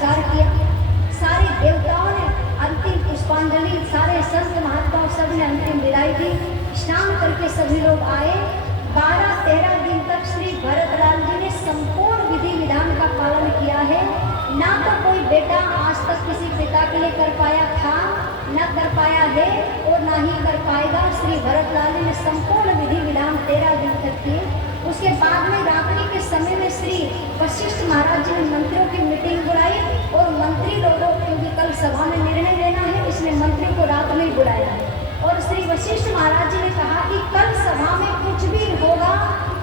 नमस्कार किया। सारे देवताओं ने अंतिम पुष्पांजलि, सारे संत महात्माओं सब ने अंतिम विदाई दी। स्नान करके सभी लोग आए। 12-13 दिन तक श्री भरतलाल जी ने संपूर्ण विधि विधान का पालन किया है। ना तो कोई बेटा आज तक किसी पिता के लिए कर पाया था, न कर पाया है और ना ही कर पाएगा। श्री भरतलाल जी ने संपूर्ण विधि विधान 13 दिन तक किए। उसके बाद में रात्रि के समय में श्री वशिष्ठ महाराज जी ने मंत्रियों की मीटिंग बुलाई और मंत्री लोगों, क्योंकि कल सभा में निर्णय लेना है, इसलिए मंत्री को रात में ही बुलाया है। और श्री वशिष्ठ महाराज जी ने कहा कि कल सभा में कुछ भी होगा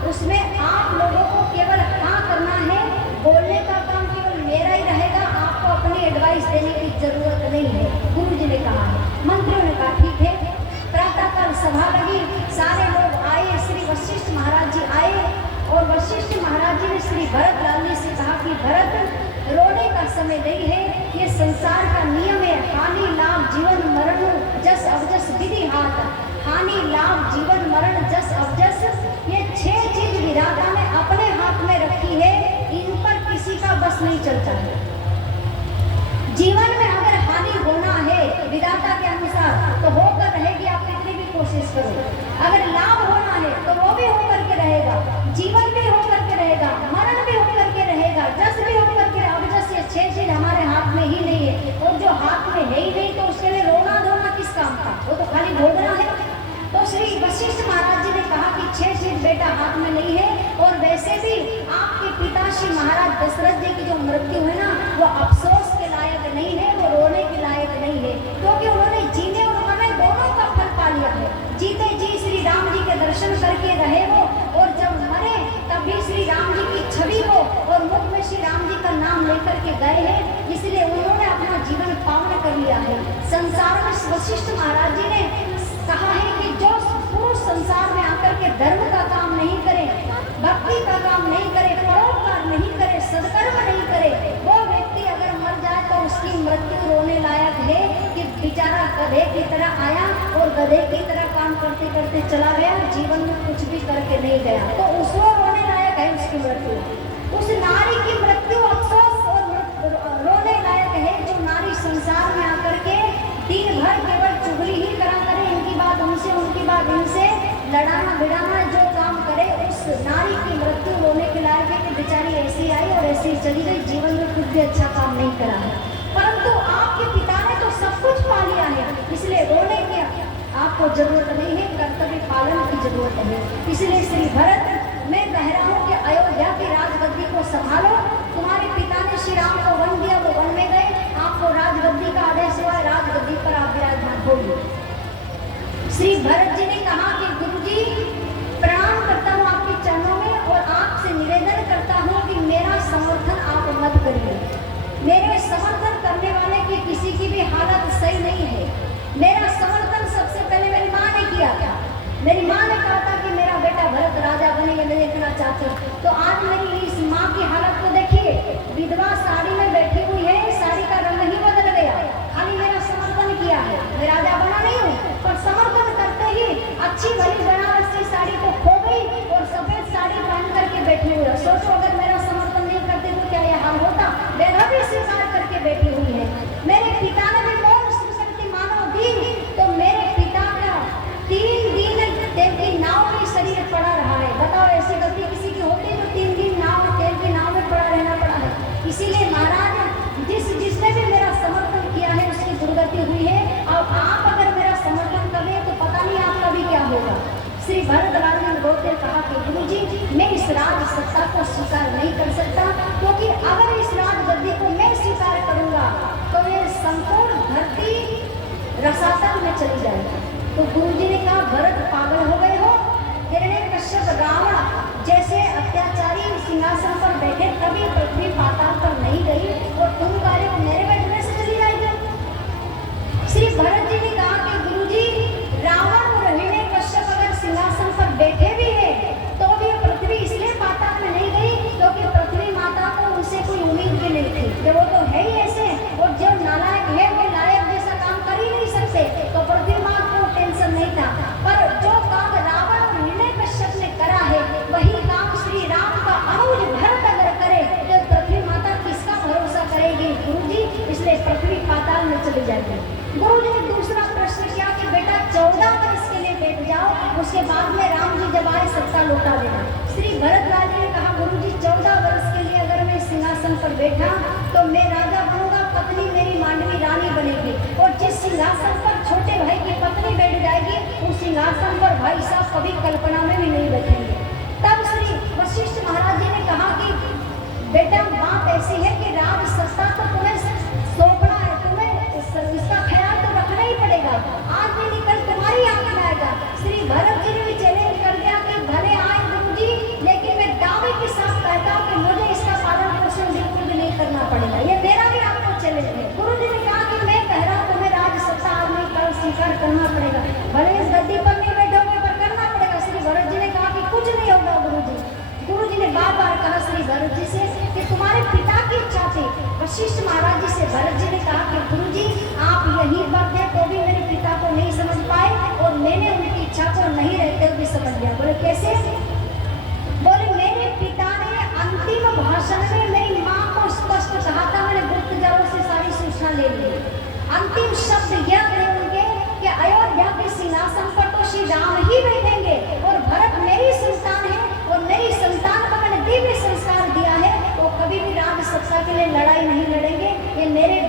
उसमें आप लोगों को केवल हाँ करना है, बोलने का काम केवल मेरा ही रहेगा, आपको अपनी एडवाइस देने की जरूरत नहीं है, गुरु जी ने कहा है। मंत्रियों ने कहा ठीक है। प्रातःकाल सभा लगी, सारे लोग आए, श्री वशिष्ठ महाराज जी आए और वशिष्ठ महाराज जी ने श्री भरतलाल जी से कहा कि भरत, रोने का समय नहीं है, ये संसार का नियम है। हानि लाभ जीवन मरण जस अवजस विधि हाथ। हानि लाभ जीवन मरण जस अवजस, ये 6 चीज विधाता ने अपने हाथ में रखी है, इन पर किसी का बस नहीं चलता है। जीवन में अगर हानि होना है विधाता के अनुसार तो होकर रहेगी, आप कितनी भी कोशिश करो। अगर लाभ होना है तो वो भी होकर के रहेगा, जीवन भी होकर के रहेगा, मरण भी होकर के रहेगा, जस भी होकर के। अब जस ये 6 चीज हमारे हाथ में ही नहीं है, और जो हाथ में है ही नहीं तो उसके लिए रोना धोना किस काम का, वो तो खाली भोगना है। तो श्री वशिष्ठ महाराज जी ने कहा कि 6 चीज बेटा हाथ में नहीं है। और वैसे भी आपके पिता श्री महाराज दशरथ जी की जो मृत्यु है ना, वो अफसोस के लायक नहीं है, वो रोने के लायक नहीं है, क्योंकि उन्होंने जीने और मरने दोनों का फल पा लिया है। जीते जी श्री राम जी के दर्शन करके रहे वो, और जब मरे तब भी श्री राम जी की छवि हो और मुख में श्री राम जी का नाम लेकर के गए हैं, इसलिए उन्होंने अपना जीवन पावन कर लिया है। संसार में वशिष्ठ महाराज जी ने कहा है कि जो पुरुष संसार में आकर के धर्म का काम नहीं करे, भक्ति का काम नहीं करे, परोपकार नहीं करे, सदकर्म नहीं करे, वो व्यक्ति अगर मर जाए तो उसकी मृत्यु रोने लायक है कि बेचारा गधे की तरह आया और गधे की तरह काम करते करते चला गया, जीवन में कुछ भी करके नहीं गया, तो उसको रोने लायक है उसकी मृत्यु। उस नारी की मृत्यु अफसोस और रोने लायक है जो नारी संसार में आकर के दिन भर केवल चुगली ही करा करे, इनकी बात उनसे उनकी बात इनसे, लड़ाना भिड़ाना जो काम करे, उस नारी की मृत्यु रोने के लायक है कि बेचारी ऐसी आई और ऐसी चली गई, जीवन में कुछ भी अच्छा काम नहीं करा है। परंतु आपके पिता ने तो सब कुछ पा लिया है, इसलिए रोने की आपको जरूरत नहीं है, कर्तव्य पालन की जरूरत है। इसलिए श्री भरत, मैं कह रहा हूँ कि अयोध्या की राजगद्दी को संभालो। तुम्हारे पिता ने श्री राम को वन दिया, वो वन में गए, आपको राजगद्दी का आदेश हुआ, राजगद्दी पर आप विराजमान होइए। श्री भरत जी ने कहा कि गुरुजी, प्रणाम करता हूँ आपके चरणों में और आपसे निवेदन करता हूँ कि मेरा समर्थन आप मत करिए। मेरे समर्थन करने वाले की किसी की भी हालत सही नहीं है। मेरा समर्थन सबसे पहले मेरी माँ ने किया था। मेरी माँ ने कहा था कि मेरा बेटा भरत राजा बने, ये मैं देखना चाहती हूँ। तो आज मेरी इस माँ की हालत को देखिए, विधवा साड़ी में बैठी हुई है, साड़ी का रंग ही बदल गया, खाली मेरा समर्थन किया है। मैं राजा बना नहीं हूँ, पर समर्थन करते ही अच्छी भली बनारसी साड़ी को खो गई और सफेद साड़ी पहन करके बैठी हुई है। सोचो अगर मेरा समर्थन नहीं करते तो क्या यह हाल होता। वेदा भी स्वीकार करके बैठी हुई है। मेरे पिता ने भी मौन स्वीकृति मानो दी, तो मेरे पिता का 3 दिन तेल की नाव में शरीर पड़ा रहा है। बताओ ऐसी गलती किसी की होती है जो 3 दिन तेल की नाव में पड़ा रहना पड़ा है। इसीलिए महाराज, जिसने भी मेरा समर्थन किया है उसकी दुर्गति हुई है। अब आप अगर मेरा समर्थन करें तो पता नहीं आपका भी क्या होगा। श्री भरतलाल ने रोते कहा कि गुरुजी, मैं इस राज सत्ता को स्वीकार नहीं कर सकता, क्योंकि अगर इस राजगद्दी को मैं स्वीकार करूंगा तो ये संपूर्ण धरती रसातल में चली जाएगी। तो गुरुजी ने कहा, भरत पागल हो गए हो? हिरण्यकश्यप रावण जैसे अत्याचारी सिंहासन पर बैठे, कभी पृथ्वी पाताल पर नहीं गई और तुम कार्य मेरे बैठने से चली जाएगी। श्री भरत जी ने कहा कि गुरुजी, रावण और हिरण्यकश्यप अगर सिंहासन पर बैठे भी है तो भी पृथ्वी इसलिए पाताल में नहीं गई क्योंकि पृथ्वी माता को उनसे कोई उम्मीद भी नहीं थी कि वो तो है ही ऐसे, और जो नालायक है वो लायक जैसा काम कर ही नहीं सकते, तो पृथ्वी माँ को टेंशन नहीं था। पर जो काम रावण और हिरण्यकश्यप ने करा है वही काम श्री राम का अनुज भरत अगर करे तो पृथ्वी माता किसका भरोसा करेगी? घर चली जाएगी। गुरु जी ने दूसरा प्रश्न किया कि बेटा 14 वर्ष के लिए बैठ जाओ, उसके बाद में राम जी जब आए सत्ता लौटा देना। श्री भरतलाल जी ने कहा गुरु जी 14 वर्ष के लिए अगर मैं सिंहासन पर बैठा तो मैं राजा बनूंगा, पत्नी मेरी मांडवी रानी बनेगी, और जिस सिंहासन पर छोटे भाई की पत्नी बैठ जाएगी उस सिंहासन पर भाई साहब कभी कल्पना में भी नहीं बैठेंगे। तब श्री वशिष्ठ महाराज जी ने कहा कि बेटा बात ऐसी है कि राज सत्ता तो तुम्हें सौंपना है, तुम्हें इसका ख्याल तो रखना ही पड़ेगा, आज भी निकल तुम्हारी आंख में आएगा। श्री भरत जी ने भी चैलेंज कर दिया कि भले आए गुरु जी, लेकिन मैं दावे के साथ कहता हूँ कि मुझे इसका पालन पोषण बिल्कुल भी नहीं करना पड़ेगा, ये मेरा भी आपको चैलेंज है। गुरु जी ने कहा कि मैं कह रहा हूँ तुम्हें राज सत्ता आज नहीं कल स्वीकार करना पड़ेगा, भले इस गद्दी पर नहीं बैठोगे पर करना पड़ेगा। श्री भरत जी ने कहा कि कुछ नहीं होगा गुरु जी। गुरु जी ने बार बार कहा श्री भरत जी से कि तुम्हारे पिता की इच्छा थी। वशिष्ठ महाराज जी से भरत जी ने कहा कि गुरु जी आप यही बात है तो भी मेरे पिता को नहीं समझ पाए, और मैंने उनकी इच्छा को नहीं रहते हुए समझ लिया। बोले कैसे? बोले मेरे पिता ने अंतिम भाषण में मेरी माँ को स्पष्ट कहा था, मैंने गुप्त जरों से सारी सूचना ले ली। अंतिम शब्द यह थे उनके कि अयोध्या के सिंहासन पर तो श्री राम ही बैठेंगे, और भरत मेरी संतान है, और मेरी संतान को मैंने दिव्य संस्कार दिया है, वो कभी भी राज सत्ता के लिए लड़ाई नहीं लड़ेंगे। ये मेरे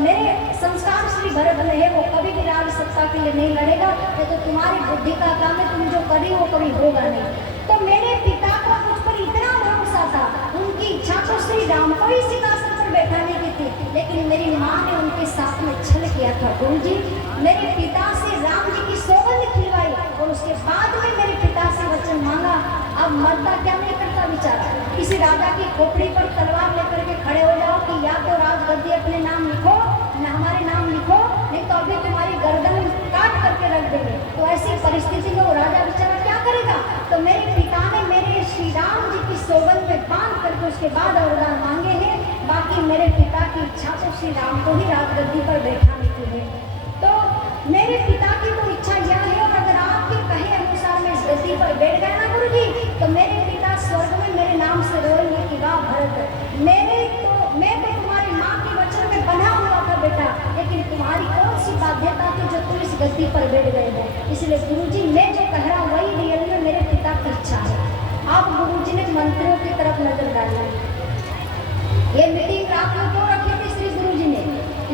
मेरे संस्कार श्री भरत में है, वो कभी भी राज सत्ता के लिए नहीं लड़ेगा। ये तो तुम्हारी बुद्धि का काम है, तुम जो करी वो कभी होगा नहीं। तो मेरे पिता को मुझ पर इतना भरोसा था, उनकी इच्छा तो श्री राम को ही सिंहासन पर बैठाने की थी, लेकिन मेरी माँ ने उनके साथ में छल किया था। गुरु जी मेरे पिता से राम जी की सौगंध खिलवाई, और उसके बाद में मेरे पिता से वचन मांगा। अब मरता क्या नहीं करता बेचारा, किसी राजा की खोपड़ी पर तलवार लेकर के खड़े हो जाओ कि या तो राजगद्दी अपने नाम लिखो, न हमारे नाम लिखो, नहीं तो अभी तुम्हारी गर्दन काट करके रख देंगे। तो ऐसी परिस्थिति में वो राजा बेचारा क्या करेगा? तो मेरे पिता ने मेरे श्री राम जी की सौगंध में बांध करके उसके बाद वरदान मांगे हैं। बाकी मेरे पिता की इच्छा तो श्री राम को ही राजगद्दी पर बैठाने की है। तो मेरे पिता की तो इच्छा यह है, और अगर आपके कहे अनुसार मैं इस गद्दी पर बैठ गया ना गुरु जी, तो मेरे पिता स्वर्ग में मेरे नाम से रोएंगे कि वाह भरत, मैं तो तुम्हारी माँ के वचन में बना हुआ था बेटा, लेकिन तुम्हारी कौन सी बाध्यता थी जो तुम इस गद्दी पर बैठ गए हो। इसलिए गुरु जी मैं जो कह रहा हूँ वही रियल में मेरे पिता की इच्छा है। अब गुरु जी ने मंत्रियों की तरफ नजर डाली। ये मीटिंग रात में क्यों रखी थी श्री गुरु जी ने?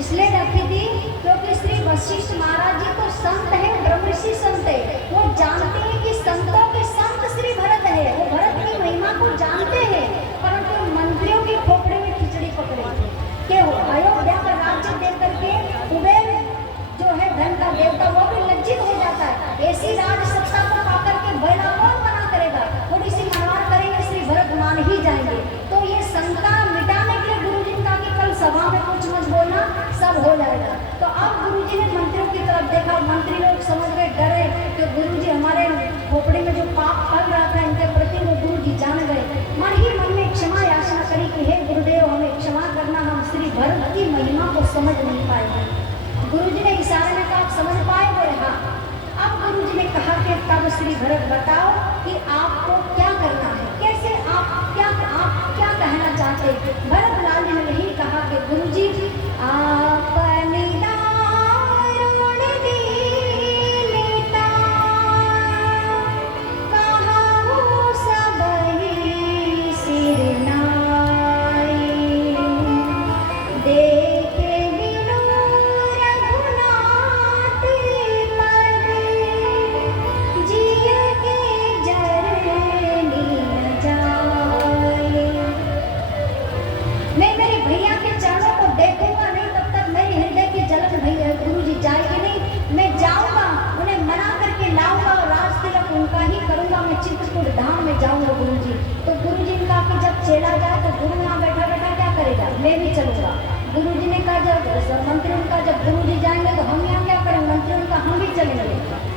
इसलिए रखी थी क्योंकि श्री वशिष्ठ महाराज जी तो संत है, ब्रह्मर्षि संत है, वो जानते हैं कि संतों के संत श्री भरत है, वो भरत की महिमा को जानते हैं, परंतु मंत्रियों की खोपड़ी में खिचड़ी पकड़े के अयोध्या का राज्य देख करके कुबेर जो है धन का देवता वो भी लज्जित हो जाता है। ऐसी राज सत्ता को पाकर के भला कौन मना करेगा? थोड़ी सी मनवार करेंगे श्री भरत मान ही जाएंगे। तो ये शंका मिटाने के लिए गुरु जी ने कहा कि कल सभा में कुछ मत बोलना, सब हो जाएगा। तो अब गुरु जी ने मंत्रियों की तरफ देखा, मंत्री लोग समझ गए, डरे कि गुरु जी हमारे खोपड़ी में जो पाप फल रहा था इनके प्रति वो गुरु जी जान गए। मन ही मन में क्षमा याचना करी कि हे गुरुदेव हमें क्षमा करना, हम श्री भरत की महिमा को समझ नहीं पाएंगे। गुरु जी ने इशारे में कहा आप समझ पाए? बोले हाँ। अब गुरु जी ने कहा कि तब श्री भरत बताओ कि आपको क्या करना है, कैसे आप क्या कहना चाहते हैं? भरत लाल ने यही कहा कि गुरु जी आप चित्रकूट धाम में जाऊंगा गुरु जी। तो गुरु जी ने कहा कि जब चला जाए तो गुरु यहाँ बैठा बैठा क्या करेगा, मैं भी चलूंगा। गुरु जी ने कहा जब मंत्रियों का जब गुरु जी जाएंगे तो हम यहाँ क्या करेंगे? मंत्रियों ने कहा हम भी चलेंगे,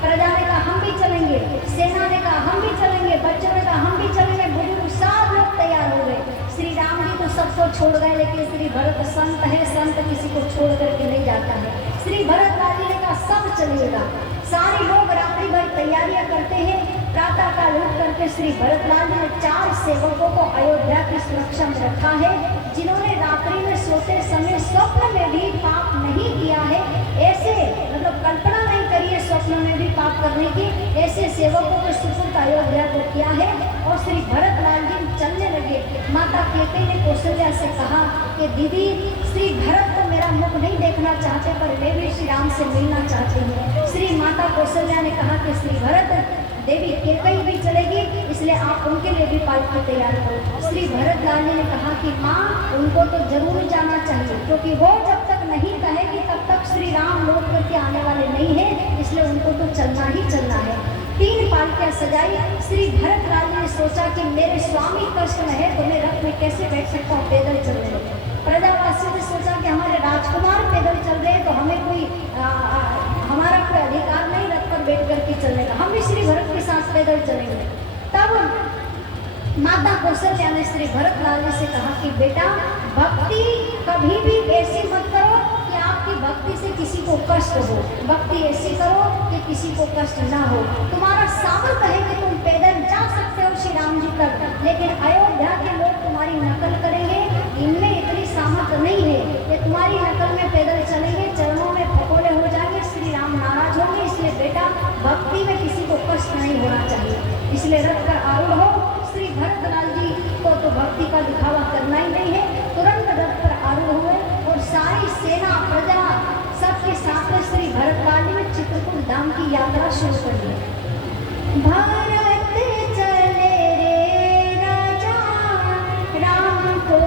प्रजा ने कहा हम भी चलेंगे, सेना ने कहा हम भी चलेंगे, बच्चों ने कहा हम भी चलेंगे, बुजुर्ग सब लोग तैयार हो गए। श्री राम जी तो सबको छोड़ गए, लेकिन श्री भरत संत है, संत किसी को छोड़ करके नहीं जाता है। श्री भरत जी ने कहा सब चलिएगा। सारे लोग रात्रि भर तैयारियां करते हैं। प्रातः काल उठ करके श्री भरतलाल ने 4 सेवकों को अयोध्या की सुरक्षा में रखा है, जिन्होंने रात्रि में सोते समय स्वप्न में भी पाप नहीं किया है, ऐसे मतलब कल्पना नहीं करी है स्वप्न में भी पाप करने की, ऐसे सेवकों के सुपुत्र अयोध्या को किया है। और श्री भरत लाल जी चलने लगे। माता कैकेयी ने कौशल्या से कहा कि दीदी, श्री भरत तो मेरा मुख नहीं देखना चाहते, पर मैं भी श्री राम से मिलना चाहती हूँ। श्री माता कौशल्या ने कहा कि श्री भरत, देवी कैकेयी भी चलेगी, इसलिए आप उनके लिए भी पालकी तैयार करो। श्री भरत लाल जी ने कहा कि माँ, उनको तो जरूर जाना चाहिए, क्योंकि वो जब तक नहीं कहेगी तब तक श्री राम लौट करके आने वाले नहीं है, इसलिए उनको तो चलना ही चलना है। 3 पालकियां सजाई। श्री भरत लाल जी ने सोचा कि मेरे स्वामी कष्ट में है तो मैं रथ में कैसे बैठ सकता हूँ, पैदल चलने लगे। प्रजावासियों ने सोचा कि हमारे राजकुमार पैदल चल रहे हैं तो हमें कोई हमारा कोई अधिकार नहीं रथ पर बैठ करके चलने का, हम भी श्री भरत के साथ पैदल चलेंगे। तब माता कौशल्या ने श्री भरत लाल जी से कहा कि बेटा, भक्ति कभी भी ऐसी मत करो कि आपकी भक्ति से किसी को कष्ट हो, भक्ति ऐसी करो कि किसी को कष्ट ना हो। तुम्हारा सामर्थ्य है कि तुम पैदल जा सकते हो श्री राम जी तक, लेकिन अयोध्या के लोग तुम्हारी नकल करेंगे, इनमें इतनी सामर्थ्य नहीं है कि तुम्हारी नकल में पैदल चलेंगे, चरणों में फकोले हो जाएंगे, श्री राम नाराज होंगे। इसलिए बेटा, भक्ति में किसी को कष्ट नहीं होना चाहिए, इसलिए रथ पर आरूढ़ हो। श्री भरत लाल जी को तो भक्ति का दिखावा करना ही नहीं है, तुरंत रथ पर आरूढ़ हुए और सारी सेना प्रजा सबके साथ में श्री भरत लाल जी ने चित्रकूट धाम की यात्रा शुरू कर दी। भारत चले रे राजा, राम को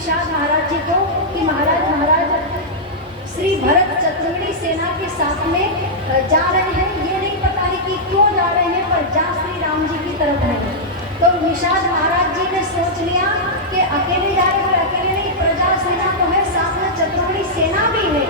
निषाद महाराज जी को कि महाराज श्री भरत चतुर्वेदी सेना के साथ में जा रहे हैं। ये नहीं पता है कि क्यों जा रहे हैं, पर जा श्री राम जी की तरफ है। तो निषाद महाराज जी ने सोच लिया कि अकेले जा रहे हैं, अकेले नहीं, प्रजा सेना तो है, साथ में चतुर्वेदी सेना भी है।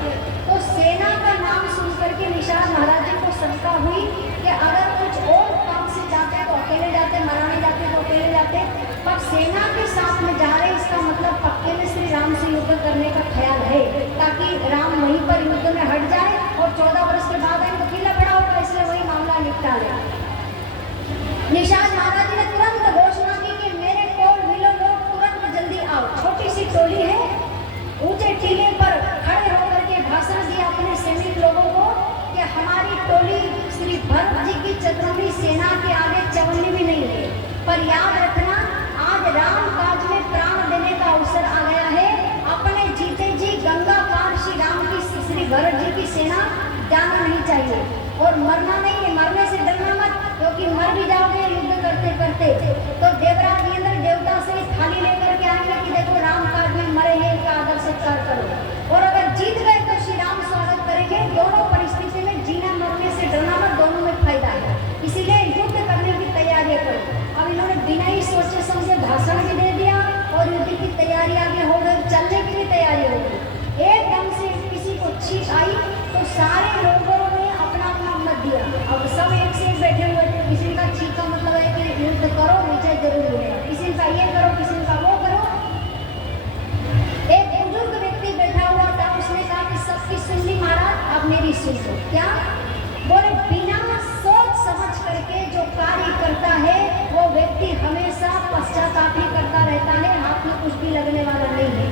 तो सेना का नाम सुन करके निषाद महाराज जी को शंका हुई कि अगर कुछ और काम से जाते तो अकेले जाते, मनाने जाते तो अकेले जाते, पर सेना के साथ में जा रहे, इसका मतलब पक्के में श्री राम से युद्ध करने का ख्याल है, ताकि राम वहीं पर युद्ध में हट जाए और 14 वर्ष के बाद आए तो किला बड़ा होगा, इसलिए वही मामला निपटा ले। निषाद महाराज जी ने तुरंत घोषणा की कि मेरे कोल मिलो लोग, तुरंत जल्दी आओ। छोटी सी टोली है, ऊंचे टीले पर खड़े होकर के भाषण दिया अपने सैनिक लोगों को कि हमारी टोली श्री भरत जी की चतुर्वेदी सेना के आगे चवन्नी भी नहीं है, पर याद रखना आज राम काज में प्राण देने का अवसर आ गया है। अपने जीते जी गंगा पार श्री राम की श्री भरत जी की सेना जाना नहीं चाहिए, और मरना नहीं है, मरने से डरना मत, क्योंकि मर भी जाओगे युद्ध करते करते। तो देवराज इंद्र देवता से थाली लेकर के आएंगे कि देखो राम काज में मरे हैं, इनका आदर सत्कार करो, और अगर जीत गए तो श्री राम स्वागत करेंगे। दोनों परिस्थिति में जीना मरने से डरना मत, दोनों में फायदा है, इसीलिए युद्ध करने की तैयारी करो। अब इन्होंने बिना ही सोचे समझे भाषण भी दे दिया और युद्ध की तैयारी आगे हो गई, चलने की भी तैयारी हो गई। एकदम से किसी को छींक आई तो सारे लोगों ने अपना अपना मत दिया। अब सब एक से एक बैठे हुए थे, किसी का छींक का मतलब है कि युद्ध करो, विजय जरूर होगा, किसी का ये करो, किसी का वो करो। एक बुजुर्ग व्यक्ति बैठा हुआ था, उसने कहा कि सबकी सुन ली महाराज, अब मेरी सुन लो। क्या बोले? बिना सोच समझ करके जो कार्य करता है वो व्यक्ति हमेशा पश्चाताप ही करता रहता है, हाथ में कुछ भी लगने वाला नहीं है।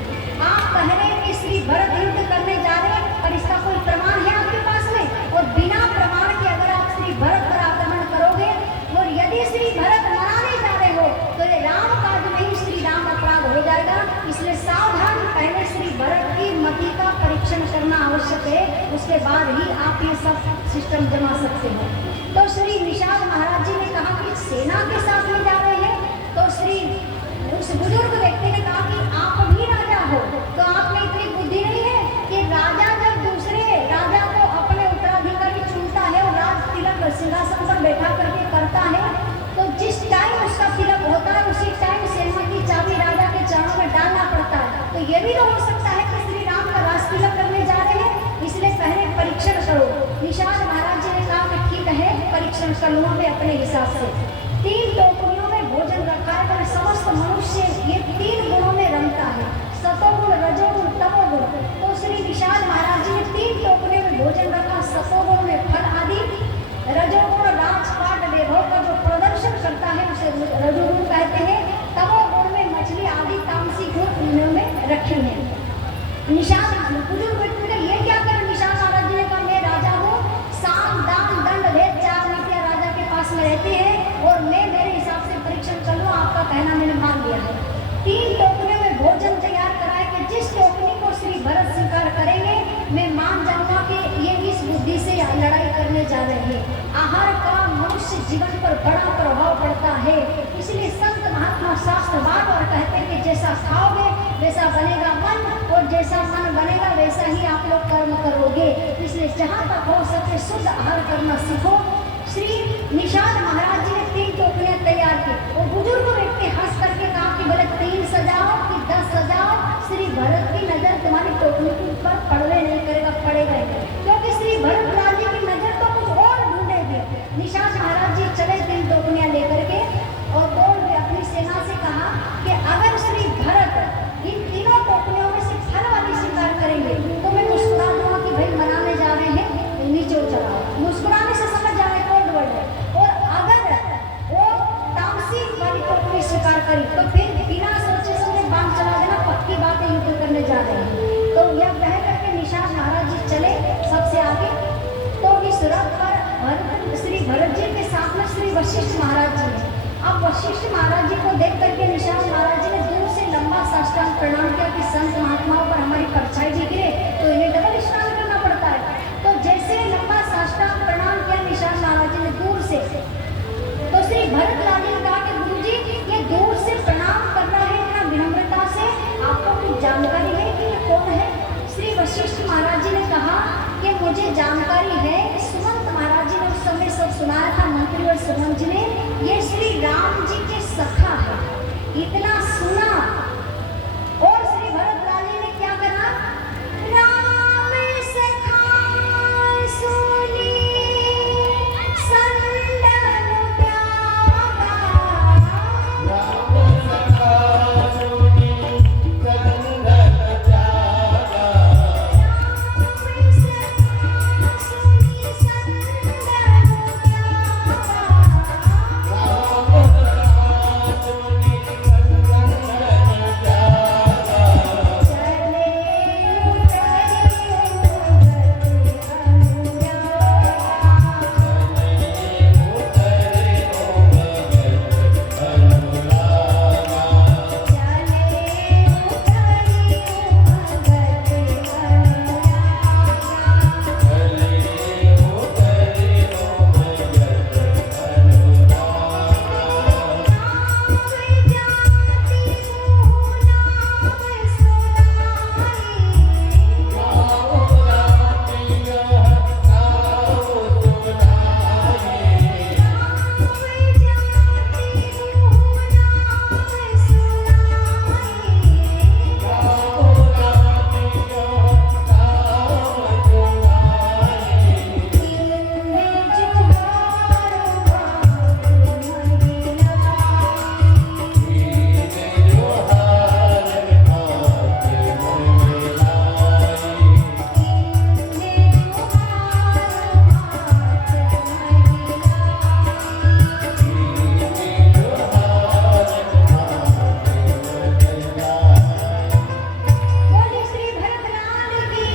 आप कह रहे हैं कि श्री भरत युद्ध करने जा रहे हैं, और इसका कोई प्रमाण है आपके पास में? और बिना प्रमाण के अगर आप श्री भरत पर आक्रमण करोगे, और यदि श्री भरत मनाने जा रहे हो तो ये राम काज में ही श्री राम अपराध हो जाएगा। इसलिए सावधान, पहले श्री भरत की मति का परीक्षण करना आवश्यक है, उसके बाद ही आप ये सब सिस्टम जमा सकते हो। तो श्री निषाद महाराज जी ने कहा कि सेना के साथ में जा रहे हैं, तो श्री उस बुजुर्ग व्यक्ति ने कहा कि आप भी राजा हो, तो आप में इतनी बुद्धि नहीं है कि राजा जब दूसरे राजा को अपने उत्तराधिकारी चुनता है और राज तिलक सिंहासन पर बैठा करके करता है, तो जिस टाइम उसका तिलक होता है उसी टाइम सेना की चाबी राजा के चरणों में डालना पड़ता है। तो ये भी तो हो सकता है कि श्री राम का राज तिलक करने जा रहे हैं, इसलिए पहले परीक्षण करो। निषाद महाराज जी ने कहा कि ठीक है, परीक्षण कर लूँ मैं अपने हिसाब से। 3 टोकरियों में भोजन रखा है, पर समस्त मनुष्य ये 3 गुणों में रमता है, सतोगुण, रजोगुण, तमोगुण। तो श्री निषाद महाराज जी ने 3 टोकरियों में भोजन रखा, सतोगुण में फल आदि, रजोगुण राजपाट वैभव का जो प्रदर्शन करता है उसे रजोगुण कहते हैं, तमोगुण में मछली आदि तामसी गुण में रखे हैं। निषाद बुजुर्ग व्यक्ति ने ये क्या कर, निषाद महाराज जी ने कहा मैं राजा हूँ, साम दाम दंड भेद 4 नीतियाँ राजा के पास में रहती है, और मैं मेरे हिसाब से परीक्षण कर लूँ, आपका कहना मैंने मान लिया है। 3 टोकरियों में भोजन तैयार कराए कि जिस टोकरी को श्री भरत स्वीकार करेंगे मैं मान जाऊंगा कि ये इस बुद्धि से लड़ाई करने जा रहे हैं। आहार का मनुष्य जीवन पर बड़ा प्रभाव पड़ता है, इसलिए संत महात्मा शास्त्रवाद और कहते हैं कि जैसा खाओगे वैसा बनेगा मन, और जैसा मन बनेगा वैसा ही आप लोग कर्म करोगे। इसलिए जहाँ तक हो सके शुद्ध आहार करना सीखो। श्री निषाद महाराज जी ने 3 टोकरियां तैयार की, और बुजुर्ग व्यक्ति हंस करके कहा कि बोले 3 सजाओ कि 10 सजाओ, श्री भरत की नजर तुम्हारी टोकरी के ऊपर पड़वे नहीं करेगा, पड़ेगा नहीं, क्योंकि श्री भरत लाल जी की नजर तो कुछ और ढूंढेगी। निषाद महाराज जी चले 3 टोकरियां लेकर के, और बोल भी अपनी सेना से कहा कि अगर श्री भरत इन तीनों टोकरियों में से फल वाली स्वीकार करेंगे तो मैं मुस्कुरा दूंगा कि भाई मनाने जा रहे हैं, नीचे चढ़ाओ। मुस्कुराने से समझ जा रहे कोड वर्ड है। और अगर वो तामसी वाली टोकरी स्वीकार करी तो फिर बिना सोचे समझे बांध चला देना, पक्की बात है, युद्ध करने जा रहे हैं। तो यह कह करके निषाद महाराज जी चले सबसे आगे। तो इस रथ पर श्री भरत जी के साथ में श्री वशिष्ठ महाराज जी हैं। अब वशिष्ठ महाराज जी को देख करके निषाद महाराज जी ने दूर से लंबा साष्टांग प्रणाम किया कि संत महात्माओं पर हमारी परछाई भी गिरे तो इन्हें डबल स्नान करना पड़ता है। तो जैसे लंबा साष्टांग प्रणाम किया निषाद महाराज जी ने दूर से, तो श्री भरत लाल जी ने कहा कि गुरु जी ये दूर से प्रणाम करना है इतना विनम्रता से, आपको कुछ सुनाया था मंत्री और सुमन जी ने, ये श्री राम जी के सखा है। इतना सुना और श्री भरतलाल जी ने क्या करा, राम सखा सुनी संदन त्यागा, राम सखा सुनी संदन त्यागा, राम सखा सुनी संदन त्यागा, राम सखा सुनी संदन त्यागा, चले उतरे उगत अनुरागा, बोले श्री भरतलाल की।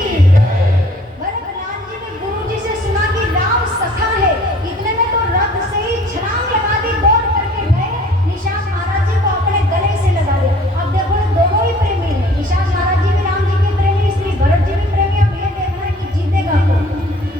भरतलाल जी ने गुरु जी से सुना कि राम सखा है। इतने में तो रथ से ही छलांग लगा दी, दौड़ करके गए, निषाद महाराज जी को अपने गले से लगा लिया। अब देखो ये दोनों ही प्रेमी हैं, निषाद महाराज जी भी राम जी के प्रेमी, श्री भरत जी भी प्रेमी। अब ये देखना है कि जीतेगा कौन।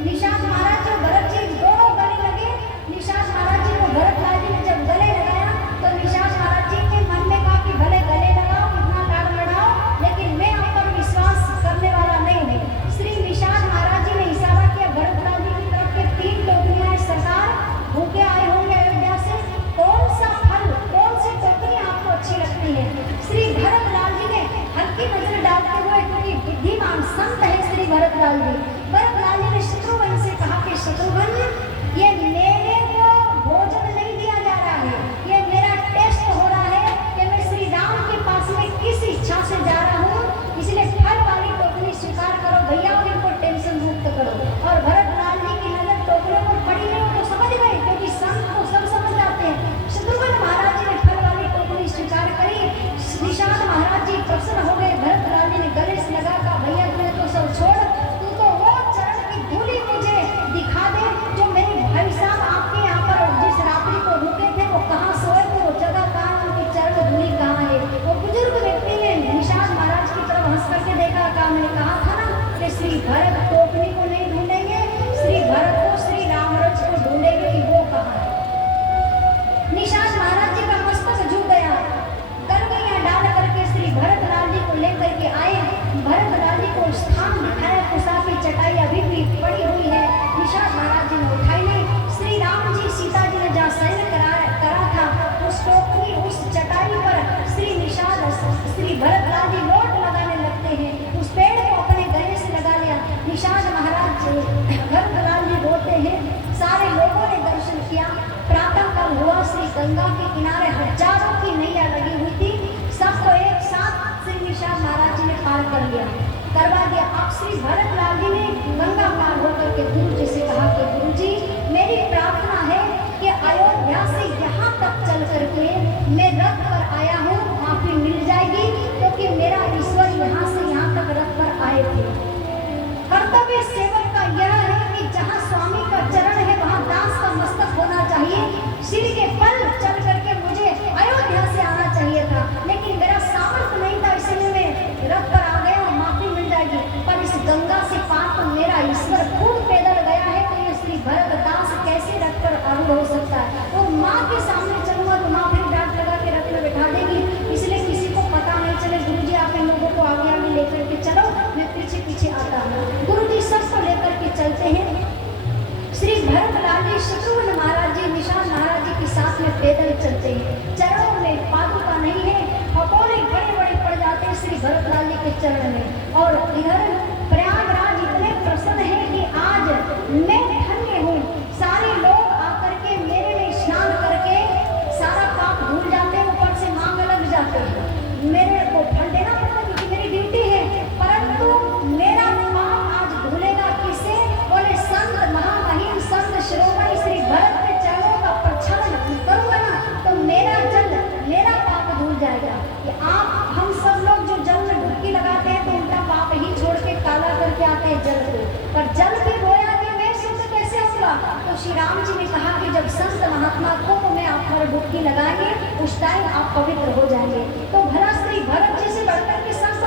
निषाद महाराज जी और भरत जी दोनों गले लगे। निषाद महाराज जी को भरतलाल जी ने जब गले लगाया तो निषाद महाराज जी के मन में कहा कि भले गले लगाओ, इतना लाड़ लड़ाओ, लेकिन मैं आप पर विश्वास करने वाला नहीं हूँ। श्री निषाद महाराज जी ने इशारा किया भरतलाल जी की तरफ के 3 टोकरियां हैं सरकार, भूखे आए होंगे अयोध्या से, कौन सा फल, कौन सी टोकरियां आपको अच्छी लगती है। श्री भरतलाल जी ने हल्की नजर डालते हुए, क्योंकि बुद्धिमान संत है श्री भरतलाल जी, भरतलाल जी ने शत्रुघ्न से कहा कि शत्रुघ्न, ये मेरे को भोजन नहीं दिया जा रहा है, ये मेरा टेस्ट हो रहा है कि मैं श्री राम के पास में किस इच्छा से जा रहा हूँ, इसलिए फल वाली टोकरी स्वीकार करो भैया और इनको टेंशन मुक्त करो। और भरतलाल जी की नजर टोकरियों पर पड़ी नहीं, वो तो समझ गए, क्योंकि संत को सब समझ जाते हैं। शत्रुघ्न महाराज जी ने फल वाली टोकरी स्वीकार करी। निषाद महाराज जी प्रसन्न हो गए। भरतलाल जी ने गले से लगा कहा भैया तूने तो सब छोड़, तू तो वो चरण की धूली मुझे दिखा दे जो मेरे भाई साहब आपके यहाँ पर जिस रात्रि को रुके थे वो कहाँ सोए थे, वो जगह कहाँ, उनकी चरण धूली कहाँ है। वो बुजुर्ग व्यक्ति ने निषाद महाराज की तरफ हंस करके देखा, कहा मैंने कहा था ना कि श्री भरत टोकरी को नहीं ढूंढेंगे, श्री भरत को, श्री रामरज को ढूंढेंगे कि वो कहाँ है। निषाद महाराज जी का मस्तक झुक गया, गलगैया डाल करके श्री भरतलाल जी को लेकर के आए। भरतलाल जी को स्थान दिखाया, कुशा की चटाई अभी भी पड़ी हुई है, निषाद महाराज जी ने उठाई नहीं। श्री राम जी सीता जी ने जहाँ शयन करा था उस टोकरी, उस चटाई पर श्री निषाद, श्री भरतलाल जी लोट लगाने लगते हैं। उस पेड़ को अपने गले से लगा लिया। निषाद महाराज भरतलाल जी रोते हैं। सारे लोगों ने दर्शन किया। प्रातः काल हुआ, श्री गंगा के किनारे हजारों की नैया लगी हुई थी, सबको एक साथ श्री निषाद महाराज जी ने पार कर लिया, करवा दिया। अब श्री भरतलाल जी ने गंगा पार होकर के गुरु जी से कहा कि गुरु जी मेरी प्रार्थना है कि अयोध्या से यहाँ तक चल करके मैं रथ पर आया हूँ, माफी मिल जाएगी, क्योंकि मेरा ईश्वर यहाँ से यहाँ तक रथ पर आए थे। कर्तव्य सेवक का यह है कि जहाँ स्वामी का चरण है वहाँ दास का मस्तक होना चाहिए। सिर के पल चल करके मुझे अयोध्या से आना चाहिए था, लेकिन मेरा सामर्थ्य नहीं था, इसलिए मैं रथ पर आ गया और माफी मिल जाएगी। पर इस गंगा से पार तो मेरा ईश्वर खुद पैदल गया है, तो ये श्री भरतदास कैसे रथ पर आरूढ़ हो सकता है। तो माँ के सामने चलूंगा तो माँ फिर डांट लगा के रथ में बैठा देगी, इसलिए किसी को पता नहीं चले। गुरु जी आप इन लोगों को आगे आगे लेकर के चलो, मैं पीछे पीछे आता हूँ। गुरु जी सबको लेकर के चलते हैं। श्री भरतलाल जी शत्रुघ्न के चरण में। और इधर प्रयागराज इतने प्रसन्न है कि आज मैं धन्य हूँ। सारे लोग आकर के मेरे में स्नान करके सारा पाप भूल जाते हैं, ऊपर से मांग लग जाते हैं। मेरे को फल देना पड़ता है क्योंकि मेरी ड्यूटी है, परंतु मेरा पाप आज धुलेगा किसे? बोले संत महामहिम संत शिरोमणि श्री भरत के चरणों का प्रक्षालन करूंगा ना तो मेरा जल मेरा पाप धुल जाएगा। कि आप हम सब लोग जो जल में डुबकी लगाते हैं तो उनका पाप ही छोड़ के काला करके आते हैं जल को, पर जल भी रोया कि मैं शुद्ध कैसे होगा? तो श्री राम जी ने कहा कि जब संत महात्मा कुंभ में आप पर डुबकी लगाएंगे उस टाइम आप पवित्र हो जाएंगे। तो भला श्री भरत जी से बढ़कर के संत